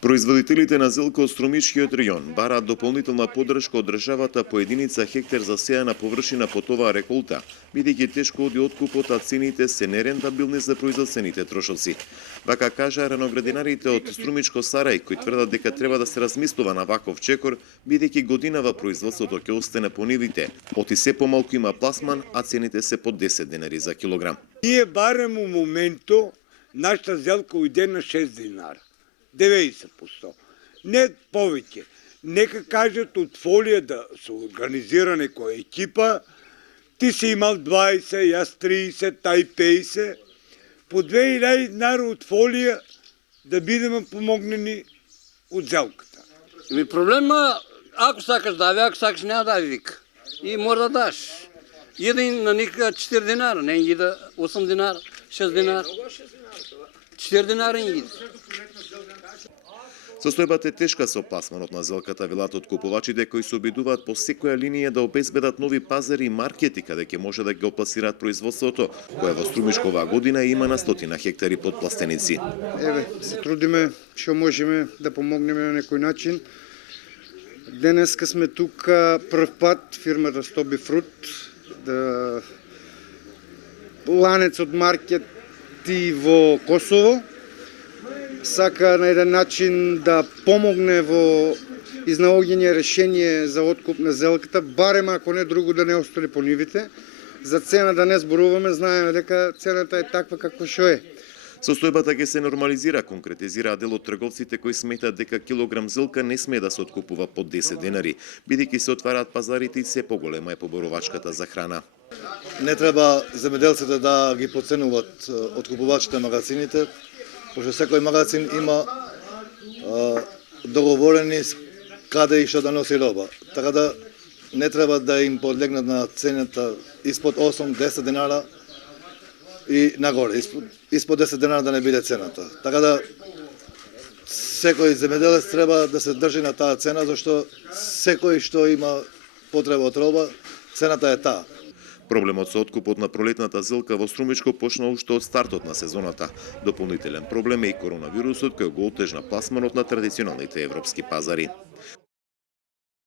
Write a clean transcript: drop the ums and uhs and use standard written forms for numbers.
Производителите на зелка од Струмишкиот регион бараат дополнителна поддршка од државата по единица хектар засејана површина по оваа реколта, бидејќи тешко оди откупот, а цените се нерентабилни за производствените трошоци. Вака кажа раноградинарите од Струмичко Сарај, кои тврдат дека треба да се размислува на ваков чекор, бидејќи годинава производството ќе остане по нивите. Оти се помалку има пласман, а цените се по 10 денари за килограм. Ние барем у моменту нашата зелка уйде на 6 динара. 90%. Не повеќе. Нека кажат од фолија да се организира некоја екипа. Ти си имал 20, јас 30, тај 50. По 2000 динара од фолија да бидеме помогнени од зелката. Проблема, ако сакаш дави, ако сакаш не дави вика. И мора да даш. Един на ника 4 динара, не иде 8 динара, 6 динара. 4 динара иде. Состојбата е тешка со пласманот на зелката, велат откупувачите кои се обидуваат по секоја линија да обезбедат нови пазари и маркети каде ќе може да ги опласираат производството, кое во Струмишко оваа година има на 100 хектари подпластеници. Еве, се трудиме што можеме да помогнеме на некој начин. Денеска сме тука прв пат фирмата Стоби Фрут, да ланец од маркети во Косово. Сака на еден начин да помогне во изнаоѓање решение за откуп на зелката, барем ако не друго да не остане по нивите. За цена да не зборуваме, знаеме дека цената е таква каква што е. Состојбата ќе се нормализира, конкретизира дел од трговците кои сметаат дека килограм зелка не смее да се откупува под 10 денари, бидејќи се отвараат пазарите и се поголема е поборовачката за храна. Не треба земеделците да ги поценуваат откупувачите магазините, пошто секој магазин има договорени каде и што да носи роба. Така да не треба да им подлегнат на цената испод 8-10 динара и нагоре. Испод 10 динара да не биде цената. Така да секој земеделец треба да се држи на таа цена, зашто секој што има потреба од роба, цената е таа. Проблемот со откупот на пролетната зелка во Струмичко почна уште од стартот на сезоната. Дополнителен проблем е и коронавирусот кој го отежна пласманот на традиционалните европски пазари.